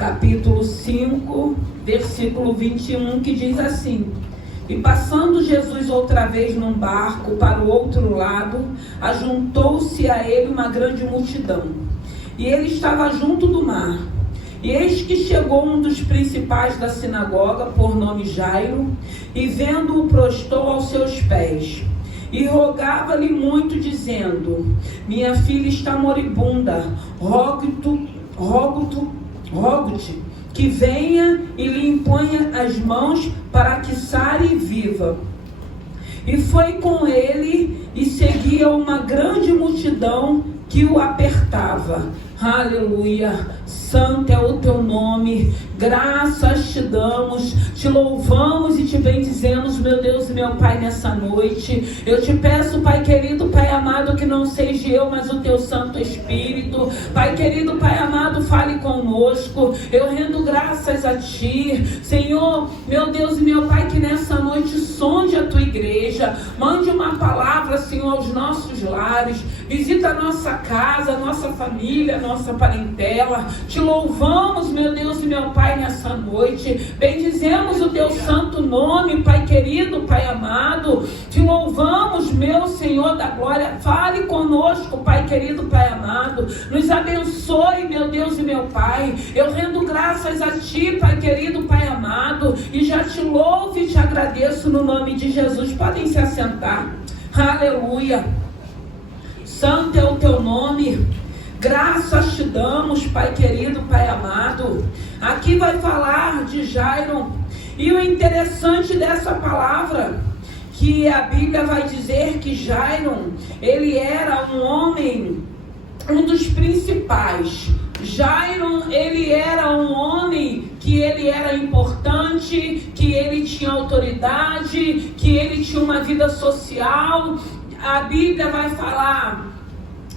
capítulo 5, versículo 21, que diz assim: E passando Jesus outra vez num barco para o outro lado, ajuntou-se a ele uma grande multidão, e ele estava junto do mar. E eis que chegou um dos principais da sinagoga, por nome Jairo, e vendo-o prostrou aos seus pés, e rogava-lhe muito, dizendo: Minha filha está moribunda, rogo-te que venha e lhe imponha as mãos para que sare e viva. E foi com ele, e seguia uma grande multidão que o apertava. Aleluia! Santo é o teu nome, graças te damos, te louvamos e te bendizemos, meu Deus e meu Pai, nessa noite. Eu te peço, Pai querido, Pai amado, que não seja eu, mas o teu Santo Espírito. Pai querido, Pai amado, fale conosco. Eu rendo graças a ti, Senhor, meu Deus e meu Pai, que nessa noite sonde a tua igreja, mande uma palavra, Senhor, aos nossos lares, visita a nossa casa, a nossa família, a nossa parentela. Te louvamos, meu Deus e meu Pai, nessa noite. Bendizemos o teu santo nome, Pai querido, Pai amado. Te louvamos, meu Senhor da glória. Fale conosco, Pai querido, Pai amado. Nos abençoe, meu Deus e meu Pai. Eu rendo graças a ti, Pai querido, Pai amado. E já te louvo e te agradeço no nome de Jesus. Podem se assentar. Aleluia. Santo é o teu nome. Graças te damos, Pai querido, Pai amado. Aqui vai falar de Jairo. E o interessante dessa palavra, que a Bíblia vai dizer que Jairo, ele era um homem, um dos principais. Jairo, ele era um homem que ele era importante, que ele tinha autoridade, que ele tinha uma vida social. A Bíblia vai falar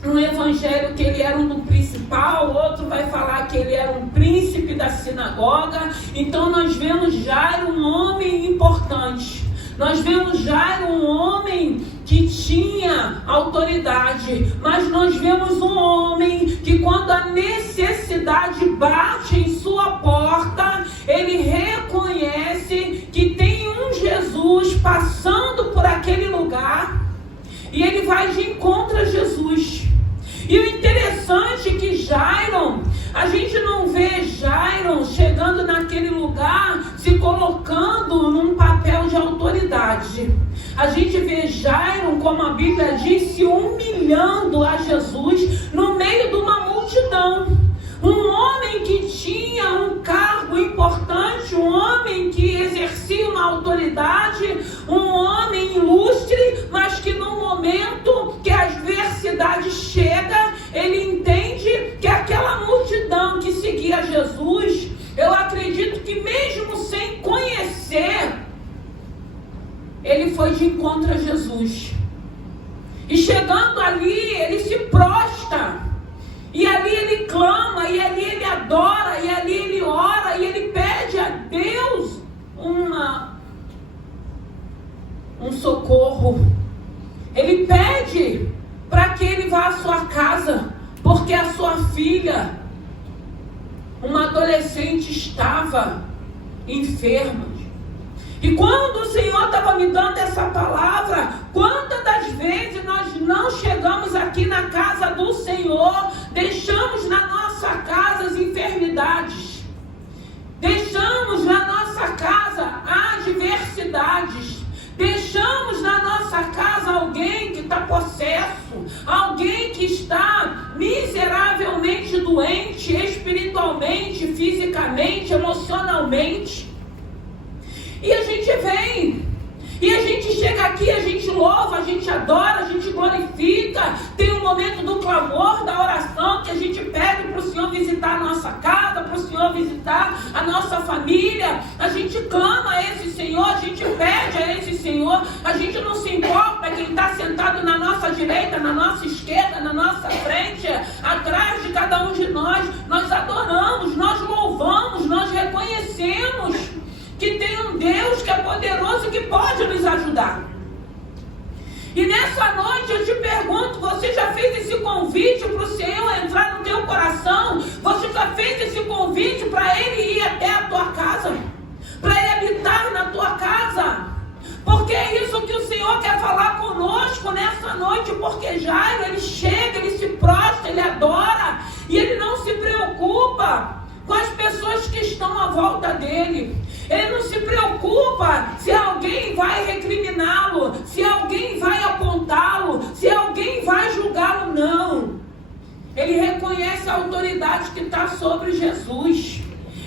no evangelho que ele era um do principal, outro vai falar que ele era um príncipe da sinagoga. Então nós vemos Jairo um homem importante, nós vemos Jairo um homem que tinha autoridade, mas nós vemos um homem que, quando a necessidade bate em sua porta, ele reconhece que tem um Jesus passando por aquele lugar, e ele vai de encontro a Jesus. E o interessante é que Jairo, a gente não vê Jairo chegando naquele lugar se colocando num papel de autoridade. A gente vê Jairo, como a Bíblia diz, se humilhando a Jesus no meio de uma multidão. Um homem que tinha um cargo importante, um homem que exercia uma autoridade, um homem ilustre, mas que no momento que a adversidade chega, ele entende que aquela multidão que seguia Jesus, eu acredito que mesmo sem conhecer, ele foi de encontro a Jesus. E chegando ali, ele se prostra. E ali ele clama, e ali ele adora, e ali ele ora, e ele pede a Deus um socorro. Ele pede para que ele vá à sua casa, porque a sua filha, uma adolescente, estava enferma. E quando o Senhor estava me dando essa palavra, quantas das vezes nós não chegamos aqui na casa do Senhor, deixamos na nossa casa as enfermidades, deixamos na nossa casa adversidades, deixamos na nossa casa alguém que está possesso, alguém que está miseravelmente doente, espiritualmente, fisicamente, emocionalmente. E a gente vem, e a gente chega aqui, a gente louva, a gente adora, a gente glorifica. Tem um momento do clamor, da oração, que a gente pede para o Senhor visitar a nossa casa, para o Senhor visitar a nossa família. A gente clama a esse Senhor, a gente pede a esse Senhor. A gente não se importa quem está sentado na nossa direita, na nossa esquerda, na nossa frente, atrás de cada um de nós. Nós adoramos, nós louvamos, nós reconhecemos que tem um Deus que é poderoso, que pode nos ajudar. E nessa noite eu te pergunto, você já fez esse convite para o Senhor entrar no teu coração? Você já fez esse convite para Senhor quer falar conosco nessa noite, porque Jairo, ele chega, ele se prostra, ele adora, e ele não se preocupa com as pessoas que estão à volta dele. Ele não se preocupa se alguém vai recriminá-lo, se alguém vai apontá-lo, se alguém vai julgá-lo, não. Ele reconhece a autoridade que está sobre Jesus.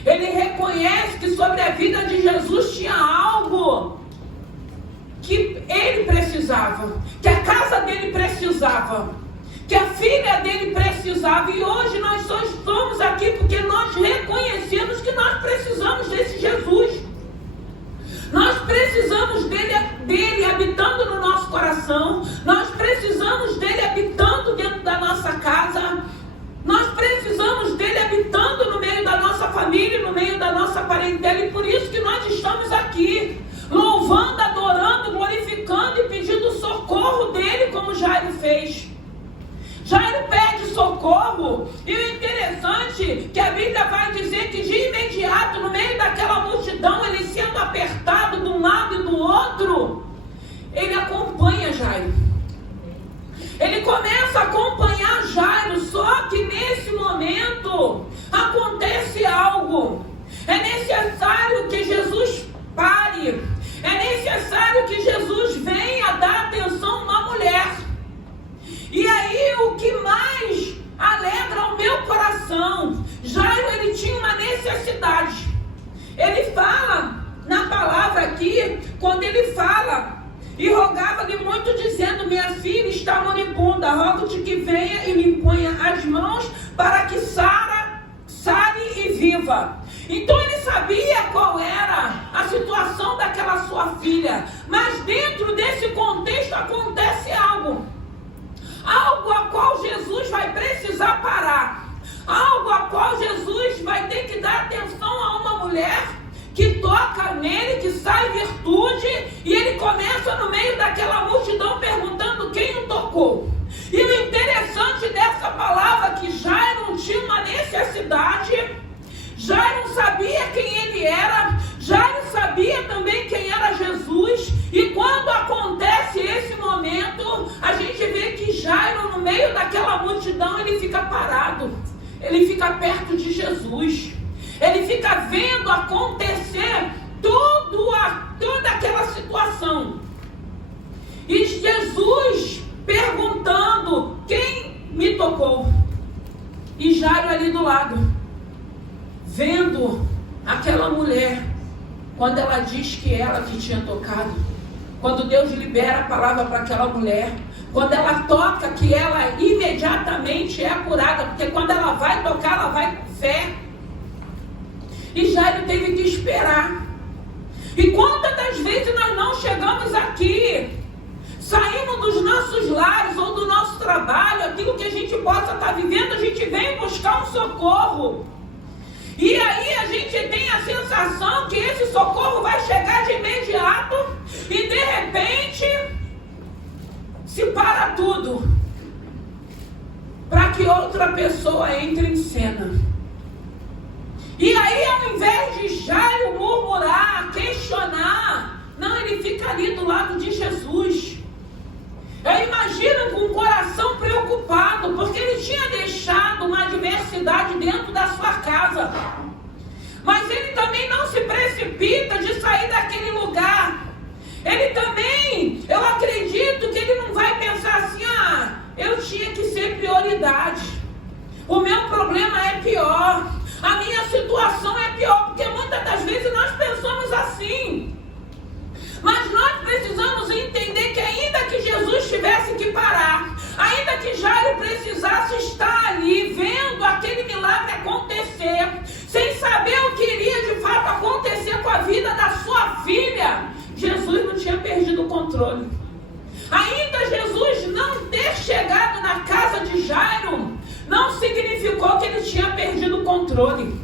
Ele reconhece que sobre a vida de Jesus tinha algo que ele precisava, que a casa dele precisava, que a filha dele precisava. E hoje nós só estamos aqui porque nós reconhecemos que nós precisamos desse Jesus. Nós precisamos dele habitando no nosso coração. Nós precisamos dele habitando dentro da nossa casa. Nós precisamos dele habitando no meio da nossa família, no meio da nossa parentela. E por isso que nós estamos aqui, louvando, adorando, glorificando e pedindo socorro dele, como Jairo fez. Jairo pede socorro, e o interessante é que a Bíblia vai dizer que de imediato, no meio daquela multidão, ele sendo apertado de um lado e do outro, ele acompanha Jairo. Ele começa a acompanhar Jairo, só que nesse momento acontece algo. É necessário que Jesus pare, é necessário que Jesus venha dar atenção a uma mulher. E aí o que mais alegra o meu coração, Jairo, ele tinha uma necessidade. Ele fala na palavra aqui, quando ele fala, e rogava-lhe muito, dizendo: minha filha está moribunda, rogo-te que venha e me imponha as mãos, para que sare e viva. Então ele sabia qual era a situação daquela sua filha, mas dentro desse contexto acontece algo a qual Jesus vai precisar parar, algo a qual Jesus vai ter que dar atenção a uma mulher que toca nele, que sai virtude, e ele começa no meio daquela multidão perguntando quem o tocou. E o interessante dessa palavra é que Jairo tinha uma necessidade, Jairo sabia quem ele era, Jairo sabia também quem era Jesus, e quando acontece esse momento, a gente vê que Jairo, no meio daquela multidão, ele fica parado, ele fica perto de Jesus, ele fica vendo acontecer toda aquela situação, e Jesus perguntando: quem me tocou? E Jairo ali do lado, vendo aquela mulher, quando ela diz que ela que tinha tocado, quando Deus libera a palavra para aquela mulher, quando ela toca, que ela imediatamente é curada, porque quando ela vai tocar, ela vai com fé. E Jairo teve que esperar. E quantas das vezes nós não chegamos aqui, saímos dos nossos lares ou do nosso trabalho, aquilo que a gente possa estar vivendo, a gente vem buscar um socorro. E aí a gente tem a sensação que esse socorro vai chegar de imediato e de repente se para tudo para que outra pessoa entre em cena. E aí, ao invés de Jairo murmurar, questionar, não, ele fica ali do lado de Jesus. Eu imagino com o coração preocupado, porque ele tinha deixado uma adversidade dentro da sua casa. Mas ele também não se precipita de sair daquele lugar. Ele também, eu acredito que ele não vai pensar assim: eu tinha que ser prioridade. O meu problema é pior. A minha situação é pior, porque muitas das vezes nós pensamos assim. Mas nós precisamos entender que ainda que Jesus tivesse que parar, ainda que Jairo precisasse estar ali, vendo aquele milagre acontecer, sem saber o que iria de fato acontecer com a vida da sua filha, Jesus não tinha perdido o controle. Ainda Jesus não ter chegado na casa de Jairo, não significou que ele tinha perdido o controle.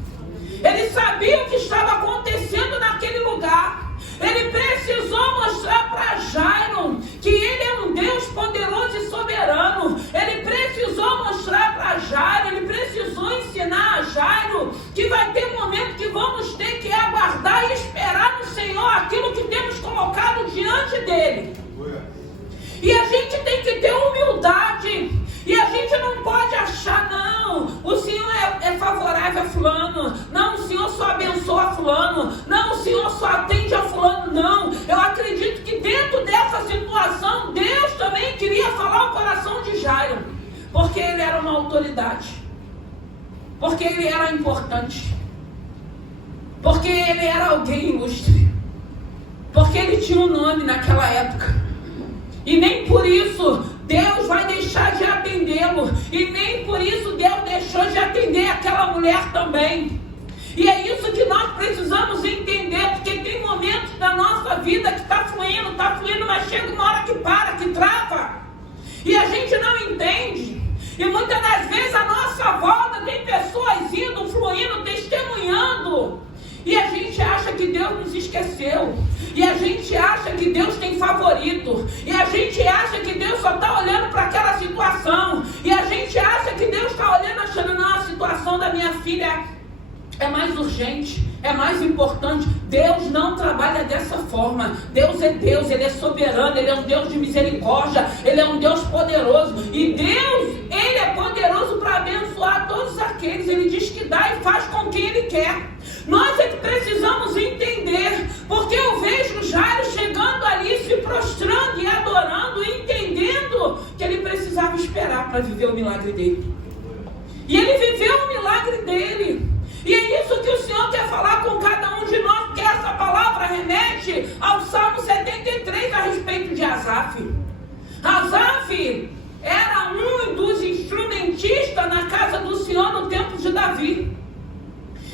Ele sabia o que estava acontecendo naquele lugar. Ele precisou mostrar para Jairo que ele é um Deus poderoso e soberano. Ele precisou mostrar para Jairo, ele precisou ensinar a Jairo que vai ter um momento que vamos ter que aguardar e esperar no Senhor aquilo que temos colocado diante dele. fulano. Não, o Senhor só atende a fulano. Não, eu acredito que dentro dessa situação, Deus também queria falar o coração de Jairo. Porque ele era uma autoridade. Porque ele era importante. Porque ele era alguém ilustre. Porque ele tinha um nome naquela época. E nem por isso Deus vai deixar de atendê-lo. E nem por isso Deus deixou de atender aquela mulher também. E é isso que nós precisamos entender. Porque tem momentos da nossa vida que está fluindo, mas chega uma hora que para, que trava. E a gente não entende. E muitas das vezes a nossa volta tem pessoas indo, fluindo, testemunhando. E a gente acha que Deus nos esqueceu. E a gente acha que Deus tem favorito. E a gente acha que Deus só está olhando para aquela situação. E a gente acha que Deus está olhando, achando, não, a situação da minha filha é mais urgente, é mais importante. Deus não trabalha dessa forma. Deus, Ele é soberano, Ele é um Deus de misericórdia, Ele é um Deus poderoso. E Deus, Ele é poderoso para abençoar todos aqueles. Ele diz que dá e faz com quem Ele quer. Nós é que precisamos entender, porque eu vejo Jairo chegando ali, se prostrando e adorando, entendendo que ele precisava esperar para viver o milagre dele. E ele viveu o milagre dele. E é isso que o Senhor quer falar com cada um de nós, porque essa palavra remete ao Salmo 73 a respeito de Asaf. Asaf era um dos instrumentistas na casa do Senhor no tempo de Davi.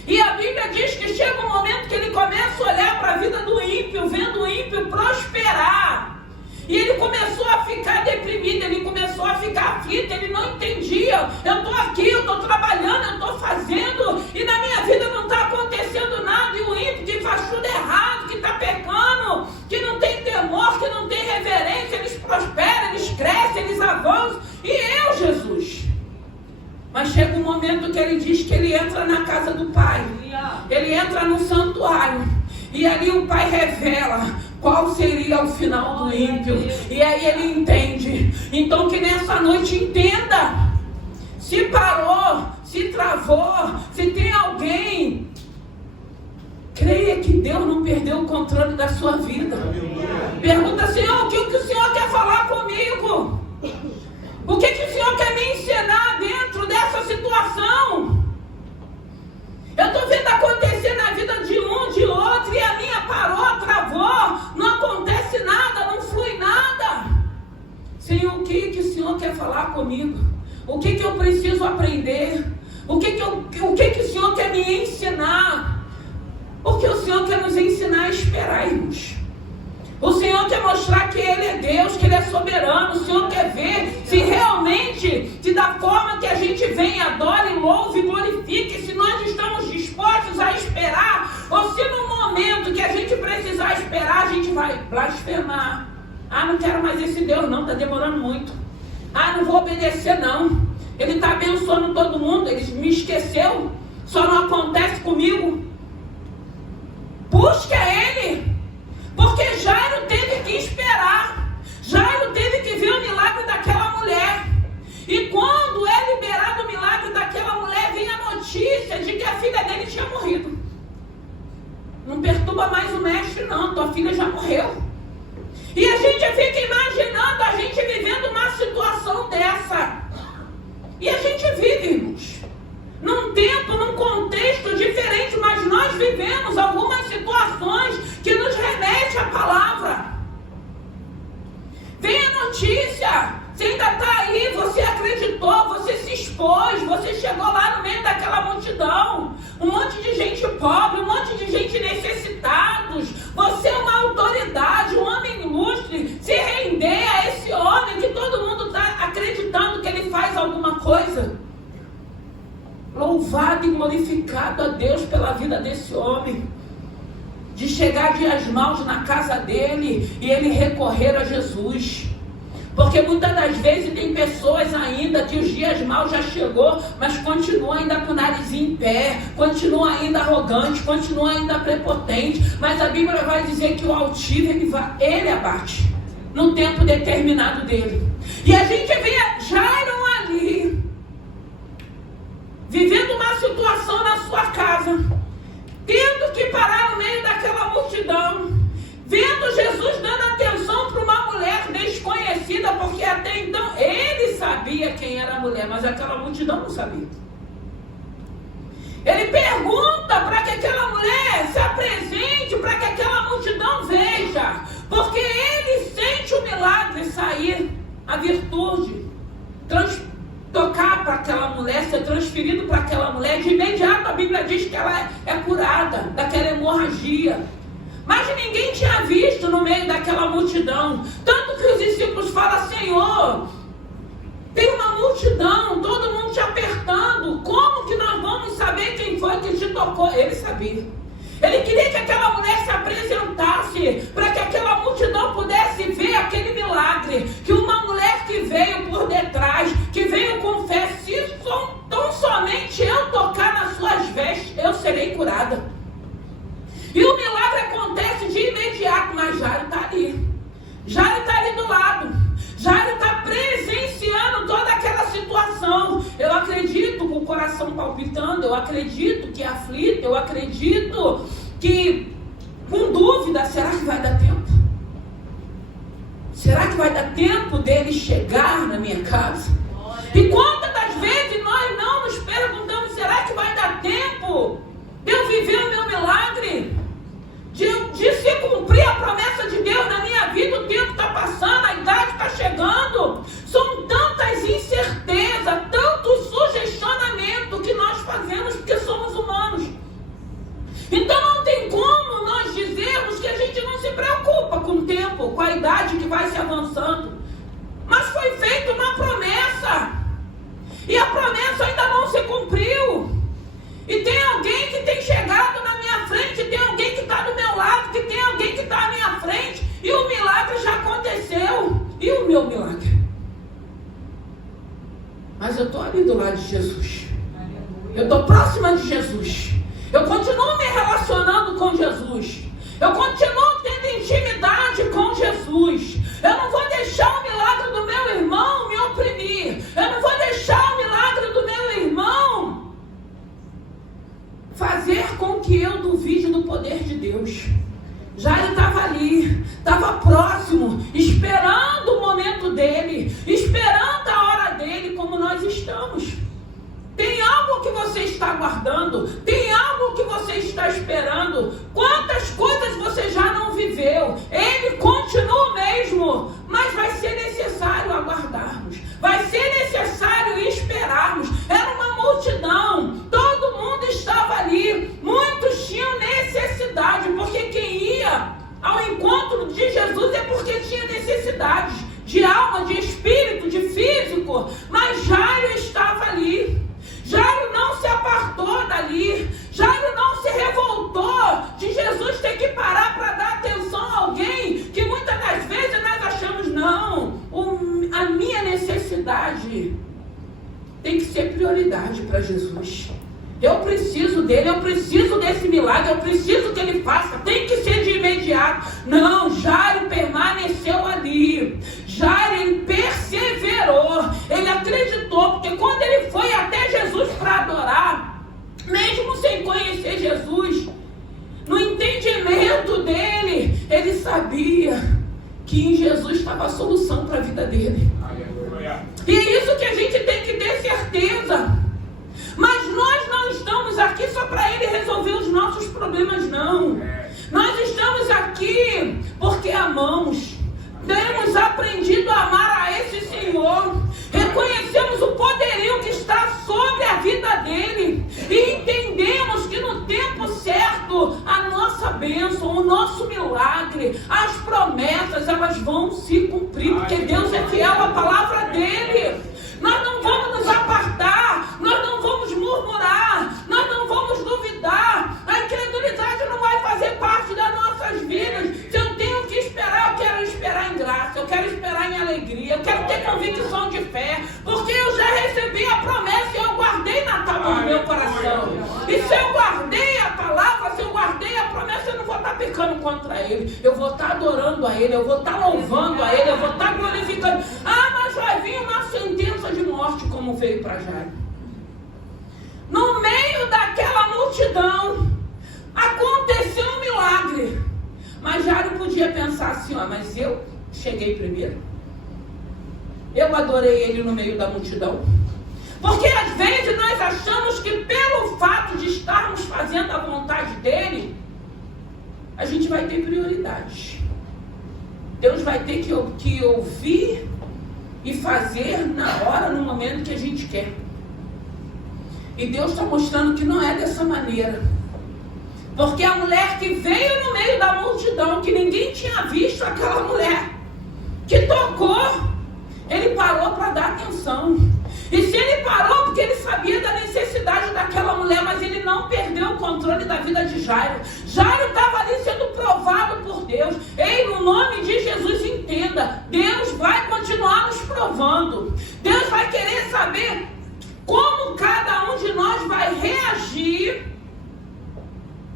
E a Bíblia diz que chega um momento que ele começa a olhar para a vida do ímpio, vendo o ímpio prosperar. E ele começou a ficar deprimido, ele começou a ficar aflito, ele não entendia. Eu estou aqui, eu estou trabalhando, eu estou fazendo, e na minha vida não está acontecendo nada. E o ímpio que faz tudo errado, que está pecando, que não tem temor, que não tem reverência, eles prosperam, eles crescem, eles avançam. E eu, Jesus? Mas chega um momento que ele diz que ele entra na casa do Pai. Ele entra no santuário. E ali o Pai revela qual seria o final do ímpio. E aí ele entende. Então que nessa noite entenda. Se parou, se travou, se tem alguém, creia que Deus não perdeu o controle da sua vida. Pergunta, Senhor, o que o Senhor quer falar comigo? O que o Senhor quer me ensinar dentro dessa situação? Eu estou vendo acontecer na vida de um, de outro, e a minha parou, travou, não acontece nada, não flui nada. Senhor, o que o Senhor quer falar comigo? O que eu preciso aprender? O que o Senhor quer me ensinar? Porque o Senhor quer nos ensinar a esperar, irmãos. O Senhor quer mostrar que Ele é Deus, que Ele é soberano. O Senhor quer ver se realmente, se da forma que a gente vem, adora, louve, glorifique, se nós estamos dispostos a esperar, ou se no momento que a gente precisar esperar, a gente vai blasfemar. Ah, não quero mais esse Deus não, está demorando muito. Ah, não vou obedecer não. Ele está abençoando todo mundo, Ele me esqueceu, só não acontece comigo. Busca Ele. Porque Jairo teve que esperar. Jairo teve que ver o milagre daquela mulher. E quando é liberado o milagre daquela mulher, vem a notícia de que a filha dele tinha morrido. Não perturba mais o mestre não, tua filha já morreu. E a gente fica imaginando a gente vivendo uma situação dessa. E a gente vive, irmãos, num tempo, num contexto diferente, mas nós vivemos algumas situações que nos remete à palavra. Vem a notícia, você ainda está aí, você acreditou, você se expôs, você chegou lá no meio daquela multidão, um monte de gente pobre, um monte de gente necessitados, você é uma autoridade, um homem ilustre, se render a esse homem que todo mundo está acreditando que ele faz alguma coisa. Louvado e glorificado a Deus pela vida desse homem, de chegar dias maus na casa dele e ele recorrer a Jesus. Porque muitas das vezes tem pessoas ainda que os dias maus já chegou, mas continua ainda com o narizinho em pé, continua ainda arrogante, continua ainda prepotente. Mas a Bíblia vai dizer que o altivo ele abate no tempo determinado dele. E a gente vê Jairo ali, vivendo uma situação na sua casa, tendo que parar vendo Jesus dando atenção para uma mulher desconhecida, porque até então ele sabia quem era a mulher, mas aquela multidão não sabia. Ele pergunta para que aquela mulher se apresente, para que aquela multidão veja, porque ele sente o milagre sair, a virtude, tocar para aquela mulher, ser transferido para aquela mulher. De imediato a Bíblia diz que ela é curada daquela hemorragia. Mas ninguém tinha visto no meio daquela multidão. Tanto que os discípulos falam: Senhor, tem uma multidão, todo mundo te apertando. Como que nós vamos saber quem foi que te tocou? Ele sabia. Ele queria que aquela mulher se apresentasse, para que aquela multidão pudesse ver aquele milagre. Que uma mulher que veio por detrás, que veio com fé, se tão somente eu tocar nas suas vestes, eu serei curada. E o milagre acontece de imediato, mas Jairo está ali. Jairo está ali do lado. Jairo está presenciando toda aquela situação. Eu acredito com o coração palpitando, eu acredito que é aflito, eu acredito que com dúvida: será que vai dar tempo? Será que vai dar tempo dele chegar na minha casa? E quantas das vezes nós não nos perguntamos: será que vai dar tempo de eu viver o meu milagre? De se cumprir a promessa de Deus na minha vida? O tempo está passando, a idade está chegando. São tantas incertezas, tanto sugestionamento que nós fazemos porque somos humanos. Então não tem como nós dizermos que a gente não se preocupa com o tempo, com a idade que vai se avançando. Mas foi feita uma promessa, e a promessa ainda não se cumpriu. E tem alguém que tem chegado na minha frente, tem alguém que está do meu lado, que tem alguém que está à minha frente, e o milagre já aconteceu. E o meu milagre? Mas eu estou ali do lado de Jesus. Eu estou próxima de Jesus. Eu continuo me relacionando com Jesus. Eu continuo tendo intimidade com Jesus. Eu não vou deixar o milagre do meu irmão me oprimir. Eu não vou deixar o milagre do meu irmão fazer com que eu duvide do poder de Deus. Jairo estava ali, estava próximo, esperando o momento dele, esperando a hora dele, como nós estamos. Tem algo que você está aguardando, tem algo que você está esperando. Quantas coisas você já não viveu? Ele continua o mesmo, mas vai ser necessário aguardarmos, vai ser necessário esperarmos. Era uma multidão, todo mundo estava ali, muitos tinham necessidade, porque quem ia ao encontro de Jesus é porque tinha necessidades de alma, de espírito, de físico. Mas Jairo estava ali. Jairo não se apartou dali. Jairo não se revoltou de Jesus ter que parar para dar atenção a alguém que muitas das vezes nós achamos: não, a minha necessidade tem que ser prioridade para Jesus. Eu preciso dele, eu preciso desse milagre, eu preciso que ele faça, tem que ser de imediato. Não, Jairo permaneceu ali. Jairo, ele perseverou, ele acreditou, porque quando ele foi até Jesus para adorar, mesmo sem conhecer Jesus, no entendimento dele, ele sabia que em Jesus estava a solução para a vida dele. E é isso que a gente tem que ter certeza. Mas nós não estamos aqui só para ele resolver os nossos problemas, não. Nós estamos aqui porque amamos. Temos aprendido a amar a esse Senhor. Reconhecemos o poderio que está sobre a vida dele. E entendemos que no tempo certo, a nossa bênção, o nosso milagre, as promessas, elas vão se cumprir. Porque Deus é fiel à palavra dele. Nós não vamos nos apartar, nós não vamos murmurar, nós não vamos duvidar. A incredulidade não vai fazer parte das nossas vidas. Se eu tenho que esperar, eu quero esperar em graça, eu quero esperar em alegria, eu quero ter convicção de fé, porque eu já recebi a promessa e eu guardei na tábua do meu coração. E se eu guardei a palavra, se eu guardei a promessa, eu não vou estar pecando contra ele, eu vou estar adorando a ele, eu vou estar louvando a ele, eu vou estar glorificando. Mas vai vir uma sentença de morte, como veio para Jairo. No meio daquela multidão aconteceu um milagre, mas Jairo podia podia pensar assim, ó, mas eu cheguei primeiro. Eu adorei ele no meio da multidão. Porque às vezes nós achamos que pelo fato de estarmos fazendo a vontade dele, a gente vai ter prioridades. Deus vai ter que ouvir e fazer na hora, no momento que a gente quer. E Deus está mostrando que não é dessa maneira. Porque a mulher que veio no meio da multidão, que ninguém tinha visto aquela mulher, que tocou, ele parou para dar atenção. E se ele parou, porque ele sabia da necessidade daquela mulher, mas ele não perdeu o controle da vida de Jairo. Jairo estava ali sendo provado por Deus. Ei, no nome de Jesus, entenda, Deus vai continuar nos provando. Deus vai querer saber como cada um de nós vai reagir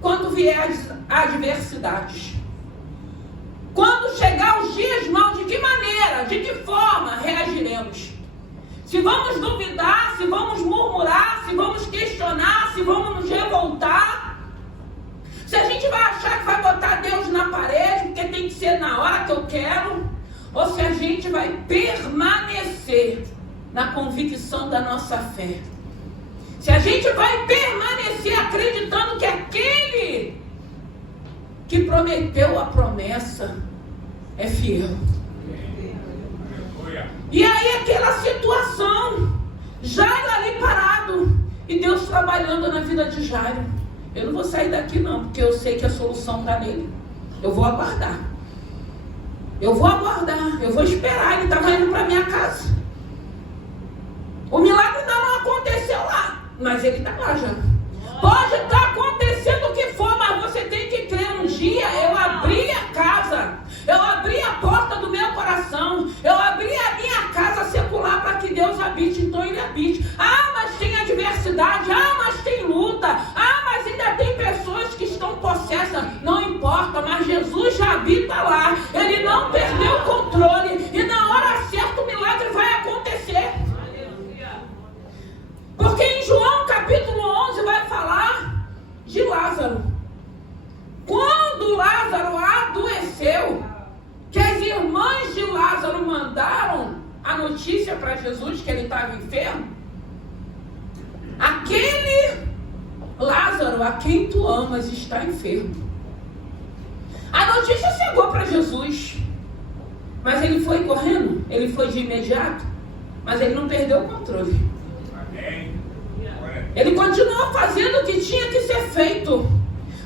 quando vier as adversidades. Quando chegar os dias maus, de que maneira, de que forma reagiremos? Se vamos duvidar, se vamos murmurar, se vamos questionar, se vamos nos revoltar. Se a gente vai achar que vai botar Deus na parede, porque tem que ser na hora que eu quero. Ou se a gente vai permanecer na convicção da nossa fé. Se a gente vai permanecer acreditando que aquele que prometeu a promessa é fiel. E aí aquela situação, Jairo ali parado, e Deus trabalhando na vida de Jairo. Eu não vou sair daqui não, porque eu sei que a solução está nele. Eu vou aguardar. Eu vou esperar, ele estava indo para minha casa. O milagre ainda não aconteceu lá, mas ele está lá já. Pode estar acontecendo o que for, mas você tem que crer. Um dia eu abri a casa, eu abri a porta do meu coração, eu abri a minha casa secular para que Deus habite, então ele habite. Ah, mas tem adversidade, ah, mas tem luta, ah, mas ainda tem pessoas que estão possessas, não importa, mas Jesus já habita lá, ele não perdeu o controle, e na hora certa o milagre vai acontecer. Porque em João capítulo 11 vai falar de Lázaro. Quando Lázaro adoeceu, que as irmãs de Lázaro mandaram a notícia para Jesus que ele estava enfermo, aquele Lázaro a quem tu amas está enfermo. A notícia chegou para Jesus, mas ele foi correndo, ele foi de imediato, mas ele não perdeu o controle. Ele continuou fazendo o que tinha que ser feito,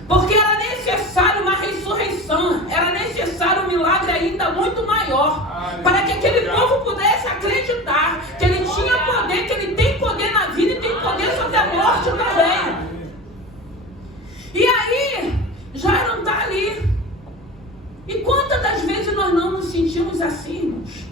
porque era necessário uma ressurreição, era necessário um milagre ainda muito maior, para que aquele povo pudesse acreditar que ele tinha poder, que ele tem poder na vida e tem poder sobre a morte também. E aí, Jairo está ali. E quantas das vezes nós não nos sentimos assim, irmãos?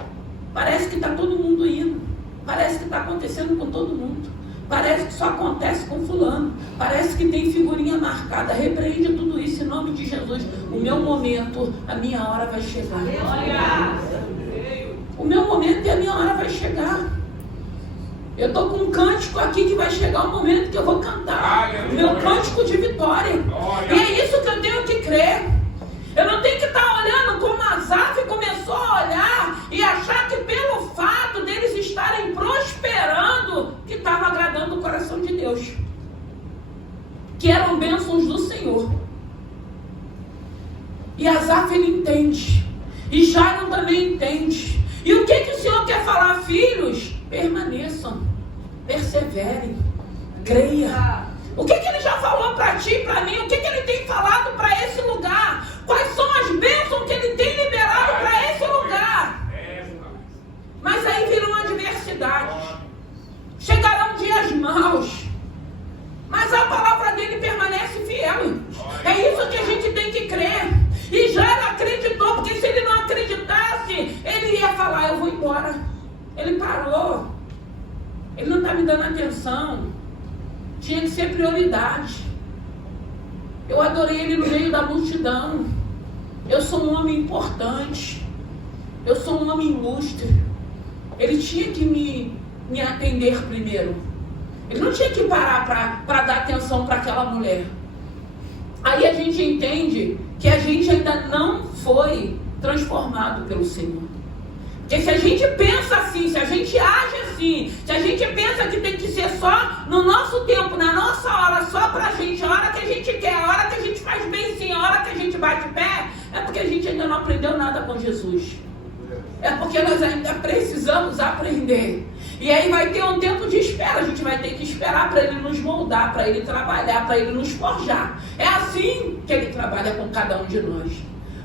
Parece que está todo mundo indo, parece que está acontecendo com todo mundo. Parece que só acontece com fulano. Parece que tem figurinha marcada. Repreende tudo isso em nome de Jesus. O meu momento, a minha hora vai chegar. O meu momento e a minha hora vai chegar. Eu estou com um cântico aqui que vai chegar o momento que eu vou cantar. O meu cântico de vitória. E é isso que eu tenho que crer. Eu não tenho que estar olhando como Asaf começou a olhar e achar que pelo fato deles estarem prosperando, que estava agradando o coração de Deus. Que eram bênçãos do Senhor. E Asaf ele entende. E Jairo também entende. E o que o Senhor quer falar? Filhos, permaneçam, perseverem, creia. O que ele já falou para ti e para mim? O que ele tem falado para esse lugar? Quais são as bênçãos que ele tem liberado para esse lugar? Mas aí virão adversidades. Chegarão dias maus. Mas a palavra dele permanece fiel. É isso que a gente tem que crer. E Jairo acreditou, porque se ele não acreditasse, ele ia falar, eu vou embora. Ele parou. Ele não está me dando atenção. Tinha que ser prioridade. Eu adorei ele no meio da multidão. Eu sou um homem importante. Eu sou um homem ilustre. Ele tinha que me atender primeiro. Ele não tinha que parar para dar atenção para aquela mulher. Aí a gente entende que a gente ainda não foi transformado pelo Senhor. Porque se a gente pensa assim, se a gente age assim, se a gente pensa que tem que ser só no nosso tempo, na nossa hora, só pra gente, a hora que a gente quer, a hora que a gente faz bem sim, a hora que a gente bate pé, é porque a gente ainda não aprendeu nada com Jesus. É porque nós ainda precisamos aprender. E aí vai ter um tempo de espera. A gente vai ter que esperar para Ele nos moldar, para Ele trabalhar, para Ele nos forjar. É assim que Ele trabalha com cada um de nós.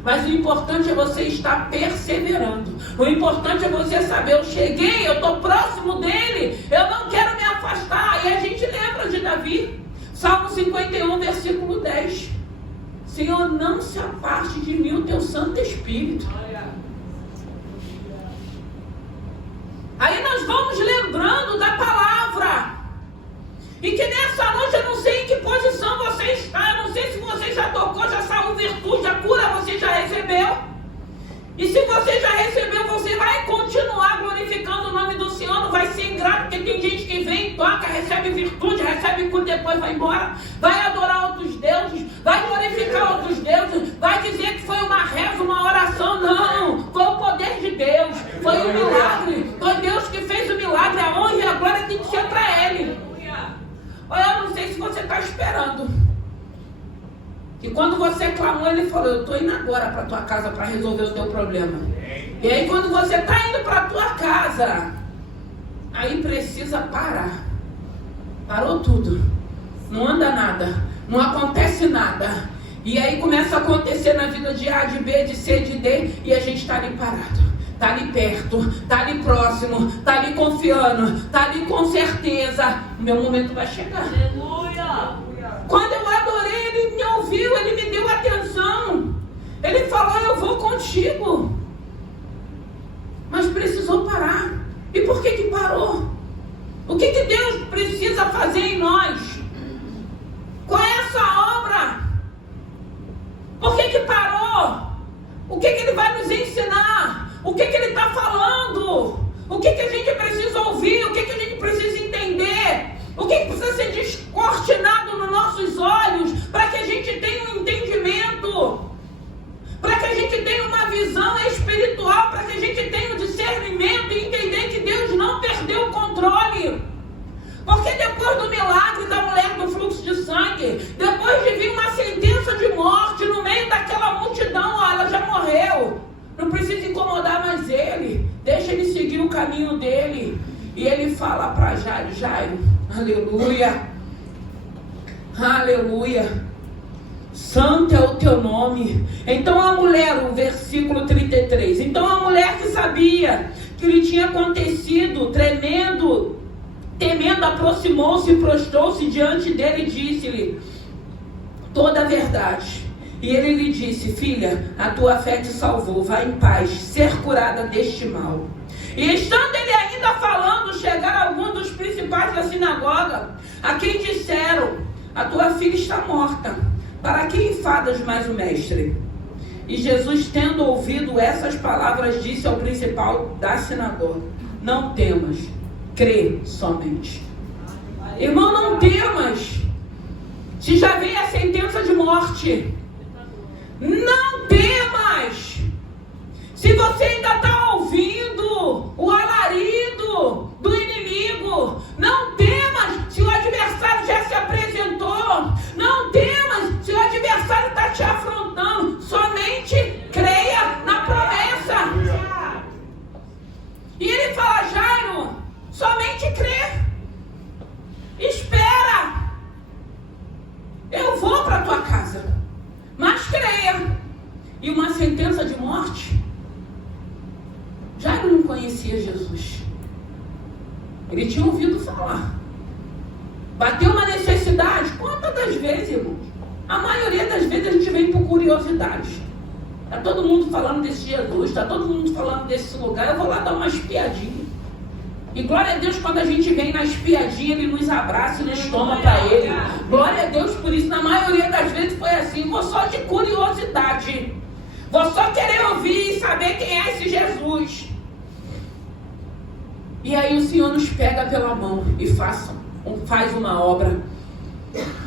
Mas o importante é você estar perseverando. O importante é você saber, eu cheguei, eu estou próximo dEle, eu não quero me afastar. E a gente lembra de Davi, Salmo 51, versículo 10. Senhor, não se aparte de mim o teu Santo Espírito. Aí nós vamos lembrando da palavra. E que nessa noite eu não sei em que posição você está. Eu não sei se você já tocou, já saiu virtude, a cura você já recebeu. E se você já recebeu, você vai continuar glorificando o nome do Senhor. Não vai ser ingrato, porque tem gente que vem, toca, recebe virtude, recebe cura, depois vai embora. Vai adorar outros deuses, vai glorificar outros deuses, vai dizer que foi uma reza, uma oração. Não, foi o poder de Deus, foi um milagre. Foi Deus que fez o milagre, a honra e a glória tem que ser para Ele. Olha, eu não sei se você está esperando. E quando você clamou, Ele falou, eu estou indo agora para a tua casa para resolver o teu problema. E aí quando você está indo para a tua casa, aí precisa parar. Parou tudo. Não anda nada. Não acontece nada. E aí começa a acontecer na vida de A, de B, de C, de D, e a gente está ali parado. Está ali perto, está ali próximo, está ali confiando, está ali com certeza. O meu momento vai chegar. Aleluia! Quando eu adorei, Ele me ouviu, Ele me deu atenção. Ele falou, eu vou contigo. Mas precisou parar. E por que parou? O que Deus precisa fazer em nós? Qual é essa obra? Por que parou? O que Ele vai nos ensinar? O que Ele está falando? O que a gente precisa ouvir? O que a gente precisa entender? O que precisa ser descortinado nos nossos olhos para que a gente tenha um entendimento? Para que a gente tenha uma visão espiritual? Para que a gente tenha um discernimento e entender que Deus não perdeu o controle? Porque depois do milagre da mulher do fluxo de sangue, depois de vir uma sentença de morte no meio daquela multidão, ó, ela já morreu. Não precisa incomodar mais ele. Deixa ele seguir o caminho dele. E ele fala para Jairo, Jairo, aleluia, aleluia, santo é o teu nome. Então a mulher, o versículo 33, então a mulher que sabia que lhe tinha acontecido, temendo, aproximou-se e prostrou-se diante dele e disse-lhe toda a verdade. E ele lhe disse, filha, a tua fé te salvou, vai em paz, ser curada deste mal. E estando ele ainda falando, chegaram alguns dos principais da sinagoga, a quem disseram, a tua filha está morta, para que enfadas mais o mestre? E Jesus, tendo ouvido essas palavras, disse ao principal da sinagoga, não temas, crê somente. Irmão, não temas, se já veio a sentença de morte, não temas. Se você ainda está ouvindo o alarido do inimigo, não temas se o adversário já se apresentou, não temas se o adversário está te afrontando, somente creia na promessa. E ele fala, Jairo, somente crê, espera, eu vou para a tua casa, mas creia. E uma sentença de morte? Jairo não conhecia Jesus. Ele tinha ouvido falar. Bateu uma necessidade. Quantas das vezes, irmãos? A maioria das vezes a gente vem por curiosidade. Está todo mundo falando desse Jesus, está todo mundo falando desse lugar, eu vou lá dar uma espiadinha. E glória a Deus, quando a gente vem na espiadinha, Ele nos abraça e nos toma para Ele. Glória a Deus por isso. Na maioria das vezes foi assim, vou só de curiosidade. Vou só querer ouvir e saber quem é esse Jesus. E aí o Senhor nos pega pela mão e faz uma obra.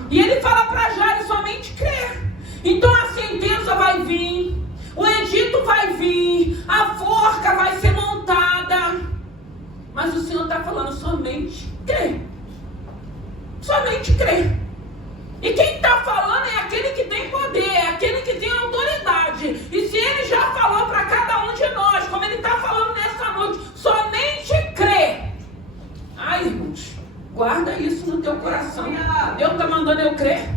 E Ele fala para Jairo, somente crer. Então a sentença vai vir, o edito vai vir, a forca vai ser montada. Mas o Senhor está falando, somente crê. Somente crê. E quem está falando é aquele que tem poder, é aquele que tem autoridade. E se Ele já falou para cada um de nós, como Ele está falando nessa noite, somente crê. Ai, irmãos, guarda isso no teu coração. Deus está mandando eu crer.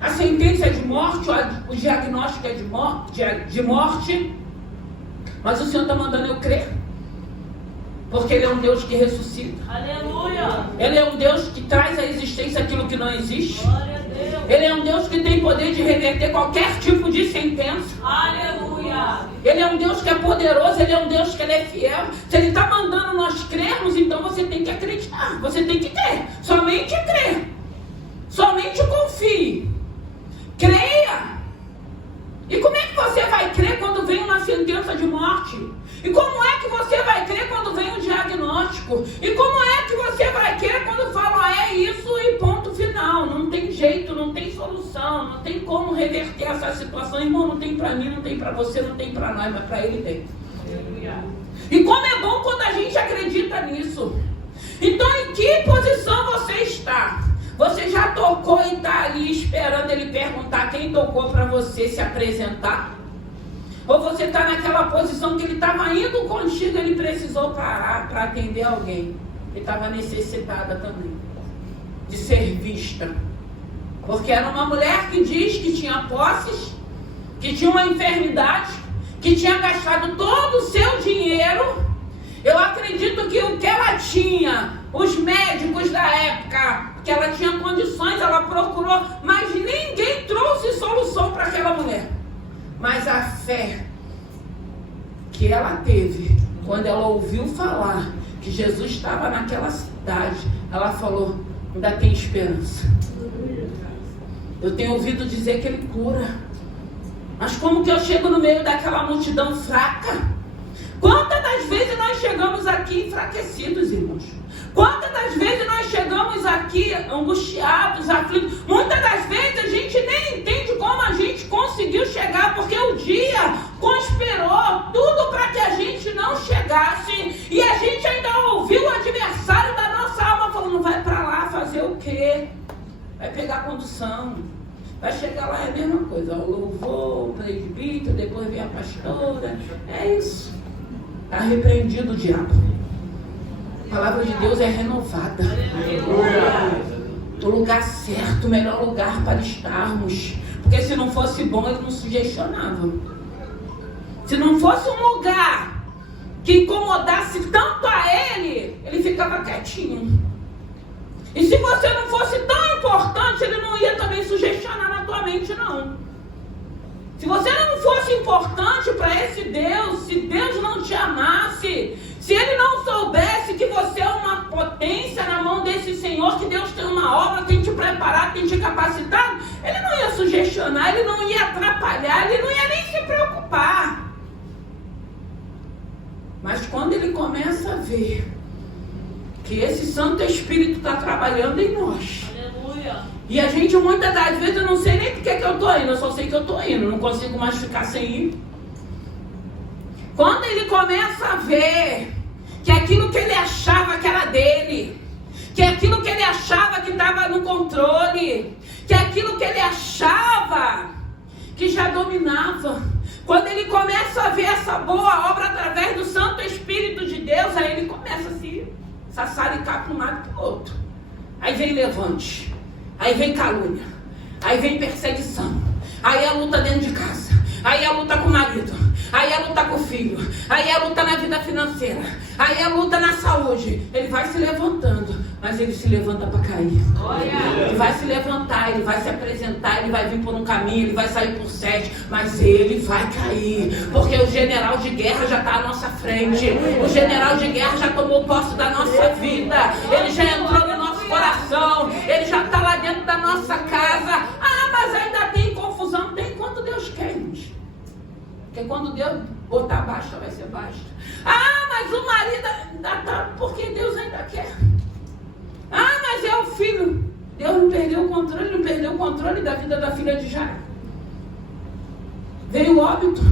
A sentença é de morte, o diagnóstico é de morte. Mas o Senhor está mandando eu crer. Porque Ele é um Deus que ressuscita. Aleluia. Ele é um Deus que traz à existência aquilo que não existe. Glória a Deus. Ele é um Deus que tem poder de reverter qualquer tipo de sentença. Aleluia. Ele é um Deus que é poderoso, Ele é um Deus que Ele é fiel. Se Ele está mandando nós crermos, então você tem que acreditar. Você tem que crer. Somente crer. Somente confie. Creia. E como é que você vai crer quando vem uma sentença de morte? E como é que você vai crer quando vem um diagnóstico? E como é que você vai crer quando fala, é isso e ponto final? Não tem jeito, não tem solução, não tem como reverter essa situação. Irmão, não tem para mim, não tem para você, não tem para nós, mas para Ele tem. E como é bom quando a gente acredita nisso. Então, em que posição você está? Você já tocou e está ali esperando Ele perguntar quem tocou para você se apresentar? Ou você está naquela posição que Ele estava indo contigo, Ele precisou parar para atender alguém. Ele estava necessitada também de ser vista. Porque era uma mulher que diz que tinha posses, que tinha uma enfermidade, que tinha gastado todo o seu dinheiro. Eu acredito que o que ela tinha, os médicos da época, que ela tinha condições, ela procurou, mas ninguém trouxe solução para aquela mulher. Mas a fé que ela teve, quando ela ouviu falar que Jesus estava naquela cidade, ela falou, ainda tem esperança. Eu tenho ouvido dizer que Ele cura. Mas como que eu chego no meio daquela multidão fraca? Quantas das vezes nós chegamos aqui enfraquecidos, irmãos? Quantas das vezes nós chegamos aqui angustiados, aflitos? Muitas das vezes a gente nem entende como a gente conseguiu chegar, porque o dia conspirou tudo para que a gente não chegasse. E a gente ainda ouviu o adversário da nossa alma falando, vai para lá fazer o quê? Vai pegar condução. Vai chegar lá, é a mesma coisa. O louvor, o presbítero, depois vem a pastora. É isso. Está repreendido o diabo. A palavra de Deus é renovada. O lugar certo, o melhor lugar para estarmos. Porque se não fosse bom, Ele não sugestionava. Se não fosse um lugar que incomodasse tanto a Ele, Ele ficava quietinho. E se você não fosse tão importante, Ele não ia também sugestionar na tua mente, não. Se você não fosse importante para esse Deus, se Deus não te amasse, se Ele não soubesse que você é uma potência na mão desse Senhor, que Deus tem uma obra, tem te preparado, tem te capacitado, Ele não ia sugestionar, Ele não ia atrapalhar, Ele não ia nem se preocupar. Mas quando Ele começa a ver que esse Santo Espírito está trabalhando em nós, aleluia. E a gente muitas das vezes, eu não sei nem porque que eu estou indo, eu só sei que eu estou indo, não consigo mais ficar sem ir. Quando ele começa a ver que aquilo que ele achava que era dele, que aquilo que ele achava que estava no controle, que aquilo que ele achava que já dominava, quando ele começa a ver essa boa obra através do Santo Espírito de Deus, aí ele começa a se sassaricar para um lado e para o outro. Aí vem levante, aí vem calúnia, aí vem perseguição, aí a luta dentro de casa, aí a luta com o marido, aí a luta com o filho, aí a luta na vida financeira, aí a luta na saúde. Ele vai se levantando, mas ele se levanta para cair. Ele vai se levantar, ele vai se apresentar, ele vai vir por um caminho, ele vai sair por 7, mas ele vai cair, porque o general de guerra já está à nossa frente, o general de guerra já tomou posse da nossa vida, ele já entrou no nosso coração, ele já está lá dentro da nossa casa. Ah, mas ainda tem confusão. Tem quanto Deus quer, gente. Porque quando Deus botar baixa, vai ser baixa. Ah, mas o marido ainda está, porque Deus ainda quer. Ah, mas é o filho. Deus não perdeu o controle, não perdeu o controle da vida da filha de Jairo. Veio o óbito.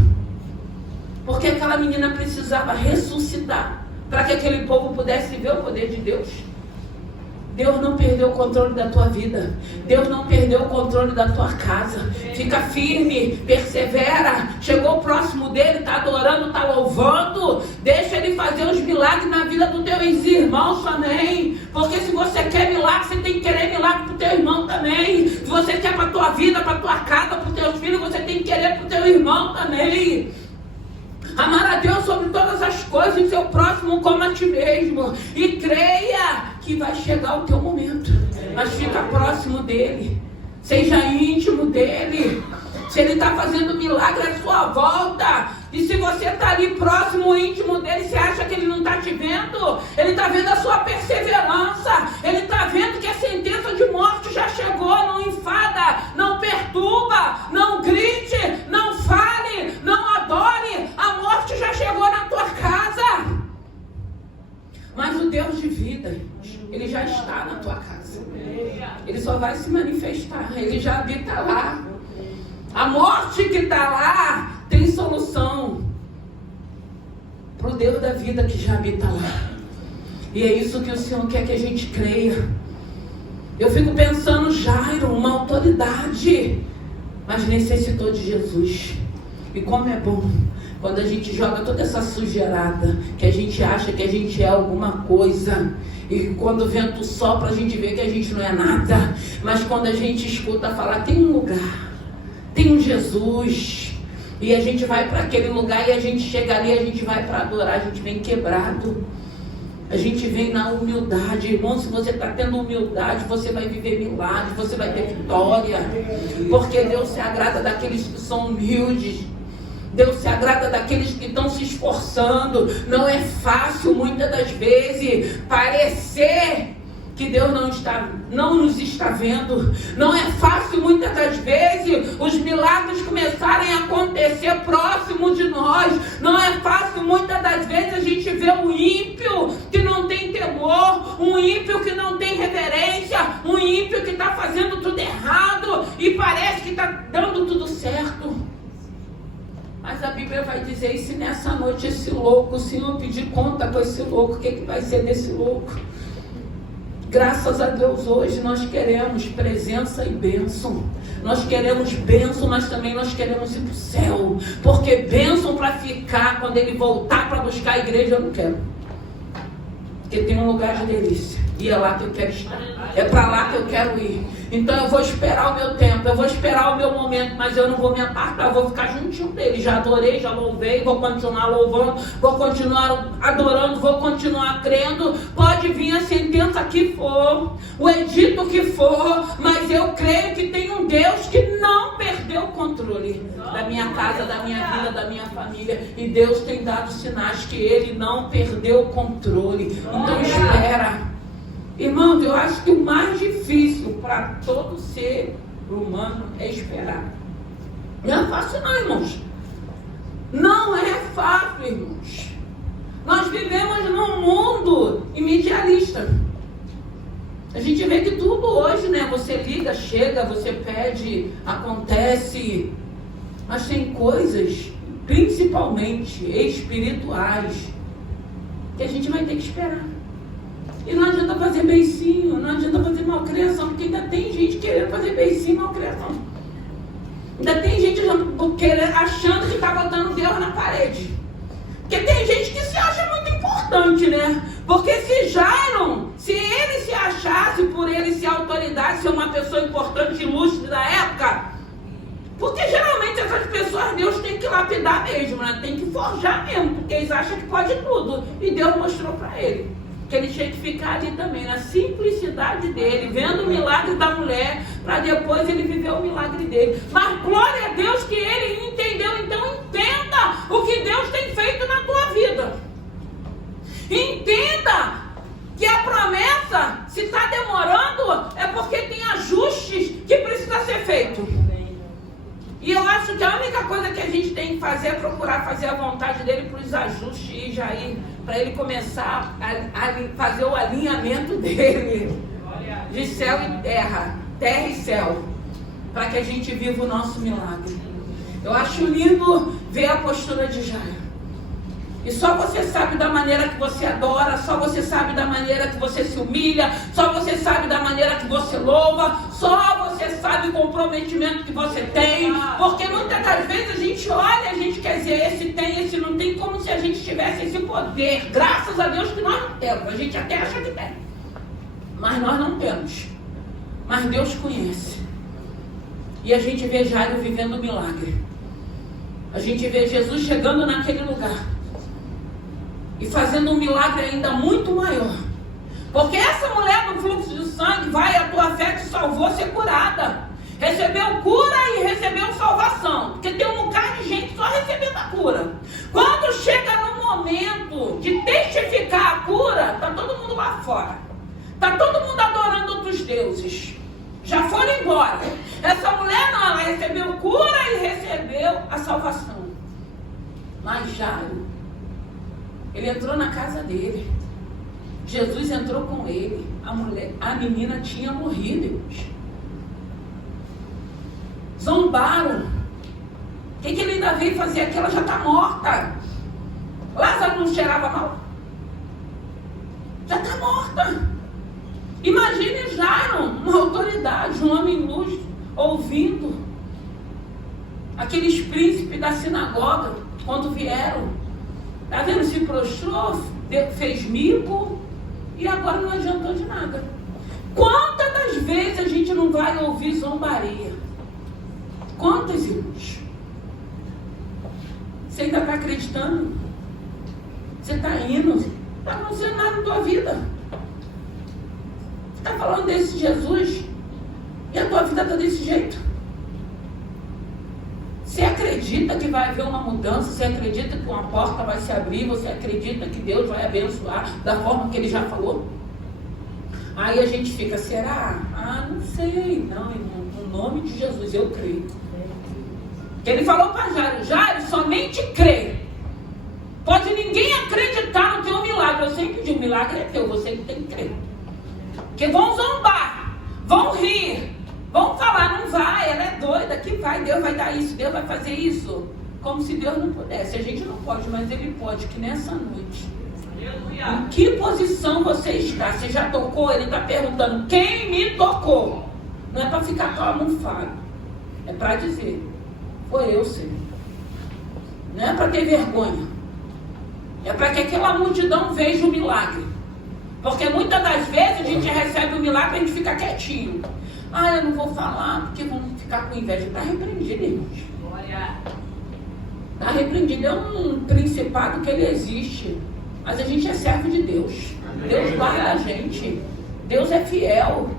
Porque aquela menina precisava ressuscitar para que aquele povo pudesse ver o poder de Deus. Deus não perdeu o controle da tua vida. Deus não perdeu o controle da tua casa. Fica firme, persevera. Chegou próximo dele, está adorando, está louvando. Deixa ele fazer os milagres na vida dos teus irmãos também. Porque se você quer milagre, você tem que querer milagre para o teu irmão também. Se você quer para a tua vida, para a tua casa, para os teus filhos, você tem que querer para o teu irmão também. Amar a Deus sobre todas as coisas e seu próximo como a ti mesmo. E creia que vai chegar o teu momento. Mas fica próximo dele. Seja íntimo dele. Se ele está fazendo milagre à sua volta. E se você está ali próximo, íntimo dele, você acha que ele não está te vendo? Ele está vendo a sua perseverança. Ele está vendo que a sentença de morte já chegou. Não enfada, não perturba, não grite, não fale, não adore. A morte já chegou na tua casa. Mas o Deus de vida, ele já está na tua casa. Ele só vai se manifestar. Ele já habita lá. A morte que está lá tem solução para o Deus da vida que já habita lá. E é isso que o Senhor quer que a gente creia. Eu fico pensando, Jairo, uma autoridade, mas necessitou de Jesus. E como é bom quando a gente joga toda essa sujeirada, que a gente acha que a gente é alguma coisa, e quando o vento sopra a gente vê que a gente não é nada. Mas quando a gente escuta falar, tem um lugar, tem um Jesus, e a gente vai para aquele lugar, e a gente chega ali, a gente vai para adorar, a gente vem quebrado, a gente vem na humildade. Irmão, se você está tendo humildade, você vai viver milagres, você vai ter vitória, porque Deus se agrada daqueles que são humildes. Deus se agrada daqueles que estão se esforçando. Não é fácil muitas das vezes parecer que Deus não nos está vendo. Não é fácil muitas das vezes os milagres começarem a acontecer próximo de nós. Não é fácil muitas das vezes a gente ver um ímpio que não tem temor, um ímpio que não tem reverência, um ímpio que está fazendo tudo errado e parece que está dando tudo certo. Mas a Bíblia vai dizer, e se nessa noite esse louco, o Senhor pedir conta com esse louco, o que vai ser desse louco? Graças a Deus hoje nós queremos presença e bênção. Nós queremos bênção, mas também nós queremos ir para o céu. Porque bênção para ficar, quando ele voltar para buscar a igreja, eu não quero. Porque tem um lugar de delícia. E é lá que eu quero estar. É para lá que eu quero ir. Então eu vou esperar o meu tempo, eu vou esperar o meu momento, mas eu não vou me apartar, eu vou ficar juntinho dele. Já adorei, já louvei, vou continuar louvando, vou continuar adorando, vou continuar crendo. Pode vir a sentença que for, o edito que for, mas eu creio que tem um Deus que não perdeu o controle da minha casa, da minha vida, da minha família. E Deus tem dado sinais que Ele não perdeu o controle. Então espera. Irmãos, eu acho que o mais difícil para todo ser humano é esperar. Não é fácil não, irmãos. Não é fácil, irmãos. Nós vivemos num mundo imedialista. A gente vê que tudo hoje, né? Você liga, chega, você pede, acontece. Mas tem coisas, principalmente espirituais, que a gente vai ter que esperar. E não adianta fazer beicinho, não adianta fazer malcriação, porque ainda tem gente querendo fazer beicinho e malcriação. Ainda tem gente achando que está botando Deus na parede. Porque tem gente que se acha muito importante, né? Porque se Jairo, se ele se achasse, por ele ser autoridade, ser uma pessoa importante e ilustre da época, porque geralmente essas pessoas Deus tem que lapidar mesmo, né? Tem que forjar mesmo, porque eles acham que pode tudo. E Deus mostrou para ele que ele tinha que ficar ali também, na simplicidade dele, vendo o milagre da mulher, para depois ele viver o milagre dele. Mas glória a Deus que ele entendeu. Então entenda o que Deus tem feito na tua vida. Entenda que a promessa, se está demorando, é porque tem ajustes que precisam ser feitos. E eu acho que a única coisa que a gente tem que fazer é procurar fazer a vontade dele para os ajustes e já ir, para ele começar a fazer o alinhamento dele de céu e terra, terra e céu, para que a gente viva o nosso milagre. Eu acho lindo ver a postura de Jairo. E só você sabe da maneira que você adora, só você sabe da maneira que você se humilha, só você sabe da maneira que você louva, só você sabe o comprometimento que você tem, porque muitas das vezes a gente olha, a gente quer dizer, esse tem, esse não tem, como se a gente tivesse esse poder. Graças a Deus que nós não temos, a gente até acha que tem, mas nós não temos. Mas Deus conhece. E a gente vê Jairo vivendo um milagre. A gente vê Jesus chegando naquele lugar e fazendo um milagre ainda muito maior. Porque essa mulher do fluxo de sangue, vai, a tua fé te salvou, ser curada. Recebeu cura e recebeu salvação. Porque tem um bocado de gente só recebendo a cura. Quando chega no momento de testificar a cura, está todo mundo lá fora. Está todo mundo adorando outros deuses. Já foram embora. Essa mulher não, ela recebeu cura e recebeu a salvação. Mas Jairo, ele entrou na casa dele. Jesus entrou com ele. A menina tinha morrido, irmãos. Zombaram. O que ele ainda veio fazer aqui? Ela já está morta. Lázaro não cheirava mal? Já está morta. Imagine Jairo, uma autoridade, um homem ilustre, ouvindo aqueles príncipes da sinagoga, quando vieram. Está vendo? Se prostrou, fez mico e agora não adiantou de nada. Quantas das vezes a gente não vai ouvir zombaria? Quantas, irmãos? Você ainda está acreditando? Você está indo? Não está acontecendo nada na tua vida. Está falando desse Jesus e a tua vida está desse jeito. Você acredita que vai haver uma mudança? Você acredita que uma porta vai se abrir? Você acredita que Deus vai abençoar da forma que Ele já falou? Aí a gente fica, será? Ah, não sei. Não, irmão, no nome de Jesus eu creio. Ele falou para Jairo, Jairo, somente crê. Pode ninguém acreditar no teu milagre. Eu sempre digo, o milagre é teu, você que tem que crer. Porque vão zombar, vão rir, vão falar, não vai, ela é doida, que vai, Deus vai dar isso, Deus vai fazer isso. Como se Deus não pudesse. A gente não pode, mas Ele pode, que nessa noite. Aleluia. Em que posição você está? Você já tocou? Ele está perguntando, quem me tocou? Não é para ficar com a almofada, é para dizer, foi eu, Senhor. Não é para ter vergonha, é para que aquela multidão veja o milagre. Porque muitas das vezes a gente recebe o milagre e a gente fica quietinho. Ah, eu não vou falar porque vão ficar com inveja. Está repreendido, irmãos. Está repreendido. É um principado que ele existe. Mas a gente é servo de Deus. Deus guarda a gente. Deus é fiel.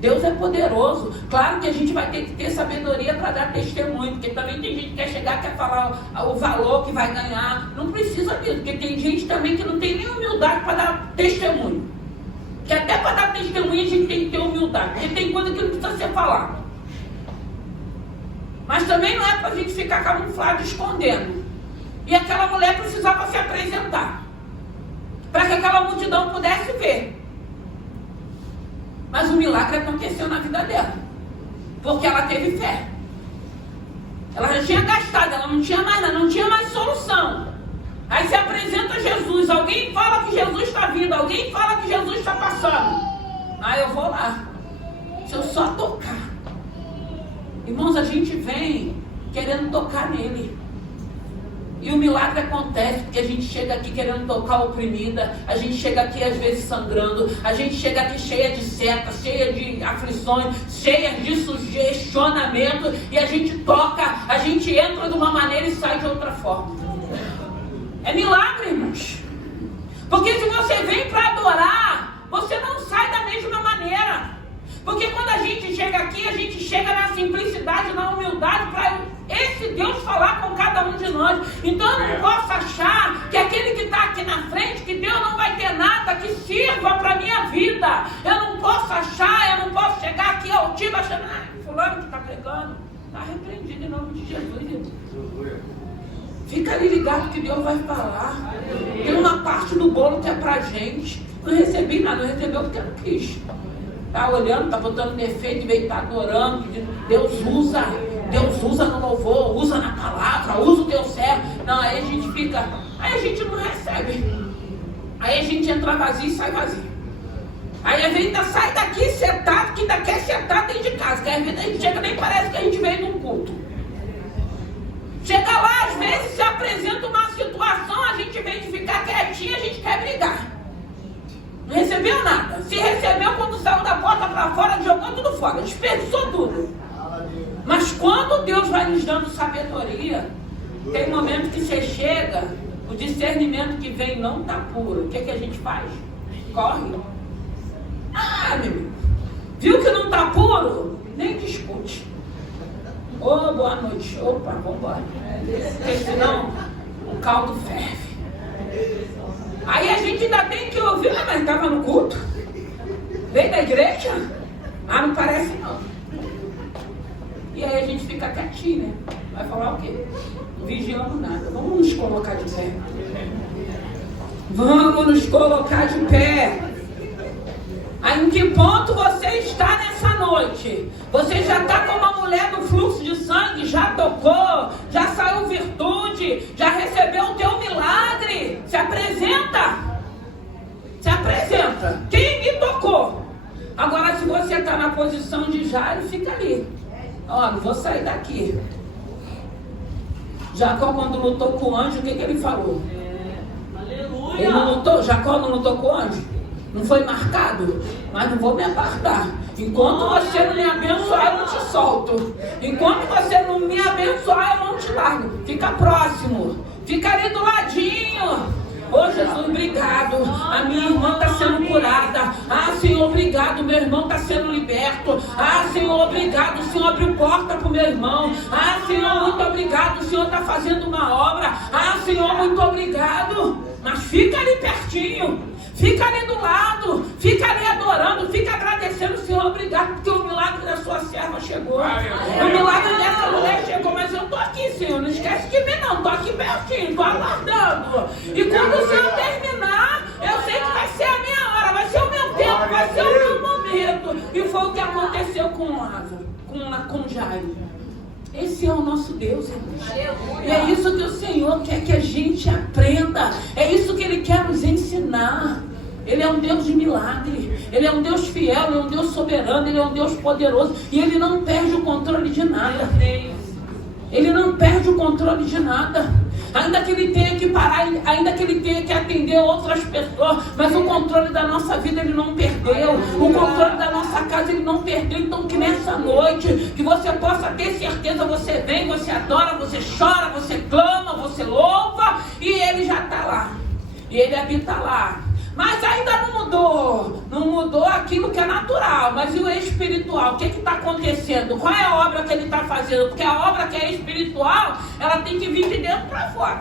Deus é poderoso. Claro que a gente vai ter que ter sabedoria para dar testemunho. Porque também tem gente que quer chegar, quer falar o valor que vai ganhar. Não precisa disso. Porque tem gente também que não tem nem humildade para dar testemunho. Que até para dar testemunho a gente tem que ter humildade. Porque tem coisa que não precisa ser falada. Mas também não é para a gente ficar camuflado, escondendo. E aquela mulher precisava se apresentar. Para que aquela multidão pudesse ver. Mas o milagre aconteceu na vida dela. Porque ela teve fé. Ela já tinha gastado, ela não tinha mais nada, não tinha mais solução. Aí se apresenta Jesus, alguém fala que Jesus está vindo, alguém fala que Jesus está passando. Aí eu vou lá. Se eu só tocar. Irmãos, a gente vem querendo tocar nele. E o milagre acontece porque a gente chega aqui querendo tocar oprimida, a gente chega aqui às vezes sangrando, a gente chega aqui cheia de setas, cheia de aflições, cheia de sugestionamento, e a gente toca, a gente entra de uma maneira e sai de outra forma. É milagre, irmãos. Porque se você vem para adorar, você não sai da mesma maneira. Porque quando a gente chega aqui, a gente chega na simplicidade, na humildade, para esse Deus falar com cada um de nós. Então eu não posso achar que aquele que está aqui na frente, que Deus não vai ter nada que sirva para a minha vida. Eu não posso achar, eu não posso chegar aqui altivo achando, fulano que está pregando, está repreendido em nome de Jesus, irmão. Fica ali ligado que Deus vai falar. Tem uma parte do bolo que é pra gente. Não recebi nada, não recebeu porque eu não quis. Tá olhando, tá botando defeito, em vez de estar adorando. Deus usa. Deus usa no louvor, usa na palavra, usa o teu servo. Não, aí a gente fica, aí a gente não recebe. Aí a gente entra vazio e sai vazio. Aí a gente ainda sai daqui sentado, que ainda quer sentar dentro de casa. Que às vezes a gente chega, nem parece que a gente veio num culto. Chega lá, às vezes se apresenta uma situação, a gente vem de ficar quietinho, a gente quer brigar. Não recebeu nada. Se recebeu, quando saiu da porta para fora, jogou tudo fora, desperdiçou tudo. Mas quando Deus vai nos dando sabedoria, tem momento que você chega, o discernimento que vem não está puro. O que a gente faz? Corre. Ah, meu amigo, viu que não está puro? Nem discute. Ô, boa noite. Opa, vamos embora. Porque senão o caldo ferve. Aí a gente ainda tem que ouvir, mas estava no culto? Veio da igreja? Ah, não parece não. E aí a gente fica quietinho, né? Vai falar o quê? Não vigiamos nada. Vamos nos colocar de pé. Vamos nos colocar de pé. Aí em que ponto você está nessa noite? Você já está como uma mulher do fluxo de sangue, já tocou, já saiu virtude, já recebeu o teu milagre. Se apresenta. Se apresenta. Quem me tocou? Agora se você está na posição de Jairo, fica ali. Ó, não vou sair daqui. Jacó, quando lutou com o anjo, o que ele falou? Aleluia! Ele não lutou, Jacó não lutou com o anjo? Não foi marcado? Mas não vou me apartar. Enquanto você não me abençoar, eu não te solto. Enquanto você não me abençoar, eu não te largo. Fica próximo. Fica ali do ladinho. Ô Jesus, obrigado. A minha irmã está sendo curada. Ah, Senhor, obrigado. Meu irmão está sendo liberto. Ah, Senhor, obrigado. O Senhor abriu porta para o meu irmão. Ah, Senhor, muito obrigado. O Senhor está fazendo uma obra. Ah, Senhor, muito obrigado. Mas fica ali pertinho. Fica ali do lado, fica ali adorando, fica agradecendo, Senhor, obrigado, porque o milagre da sua serva chegou. O milagre dessa mulher chegou, mas eu estou aqui, Senhor, não esquece de mim não, estou aqui pertinho, estou aguardando. E quando o Senhor terminar, eu sei que vai ser a minha hora, vai ser o meu tempo, vai ser o meu momento. E foi o que aconteceu com Lázaro, com Jairo. Esse é o nosso Deus, irmãos. E é isso que o Senhor quer que a gente aprenda. É isso que Ele quer nos ensinar. Ele é um Deus de milagre. Ele é um Deus fiel, Ele é um Deus soberano, Ele é um Deus poderoso. E Ele não perde o controle de nada. Ele não perde o controle de nada. Ainda que Ele tenha que parar, ainda que Ele tenha que atender outras pessoas, mas o controle da nossa vida Ele não perdeu. O controle da nossa casa Ele não perdeu. Então que nessa noite, que você possa ter certeza, você vem, você adora, você chora, você clama, você louva, e Ele já está lá. E Ele habita lá. Mas ainda não mudou aquilo que é natural, mas e o espiritual? O que está acontecendo? Qual é a obra que ele está fazendo? Porque a obra que é espiritual, ela tem que vir de dentro para fora.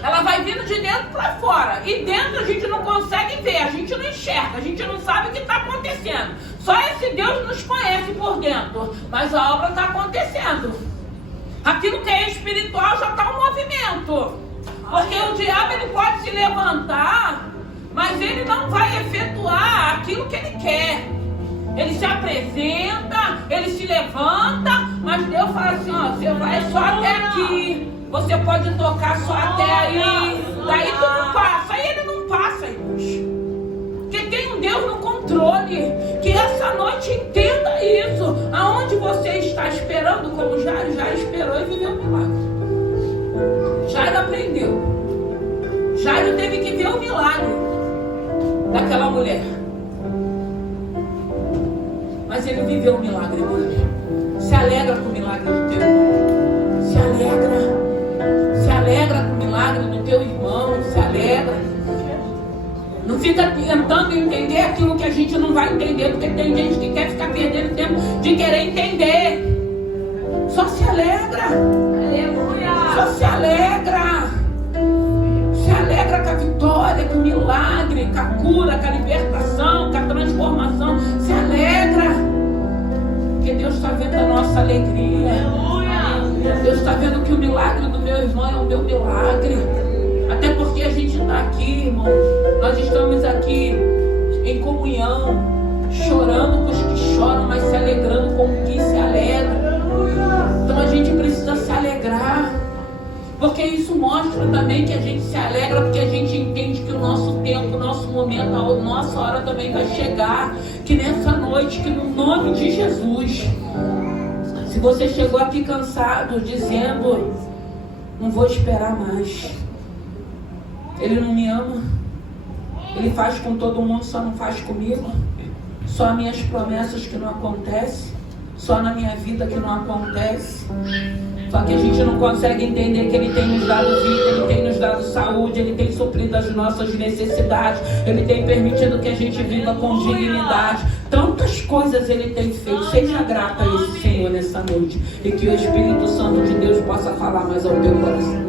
Ela vai vindo de dentro para fora. E dentro a gente não consegue ver, a gente não enxerga, a gente não sabe o que está acontecendo. Só esse Deus nos conhece por dentro, mas a obra está acontecendo. Aquilo que é espiritual já está em movimento. Porque o diabo ele pode se levantar, mas ele não vai efetuar aquilo que ele quer. Ele se apresenta, ele se levanta, mas Deus fala assim, ó, você vai só até aqui. Você pode tocar só até aí. Daí tu não passa. Aí ele não passa, irmãos. Porque tem um Deus no controle. Que essa noite entenda isso. Aonde você está esperando, como Jairo esperou e viveu um milagre. Jairo aprendeu. Jairo teve que ver o milagre daquela mulher. Mas ele viveu o milagre dele. Se alegra com o milagre do teu irmão. Se alegra. Se alegra com o milagre do teu irmão. Se alegra. Não fica tentando entender aquilo que a gente não vai entender. Porque tem gente que quer ficar perdendo tempo de querer entender. Só se alegra. Aleluia. Só se alegra. Se alegra com a vitória, com o milagre, com a cura, com a libertação, com a transformação. Se alegra. Porque Deus está vendo a nossa alegria. Aleluia. Deus está vendo que o milagre do meu irmão é o meu milagre. Até porque a gente está aqui, irmão. Nós estamos aqui em comunhão, chorando com os que choram, mas se alegrando com os que se alegram. Porque isso mostra também que a gente se alegra, porque a gente entende que o nosso tempo, o nosso momento, a nossa hora também vai chegar. Que nessa noite, que no nome de Jesus, se você chegou aqui cansado, dizendo, não vou esperar mais, Ele não me ama, Ele faz com todo mundo, só não faz comigo, só as minhas promessas que não acontecem, só na minha vida que não acontece. Só que a gente não consegue entender que Ele tem nos dado vida, Ele tem nos dado saúde, Ele tem suprido as nossas necessidades, Ele tem permitido que a gente viva com dignidade. Tantas coisas Ele tem feito. Seja grata a esse Senhor nessa noite, e que o Espírito Santo de Deus possa falar mais ao teu coração.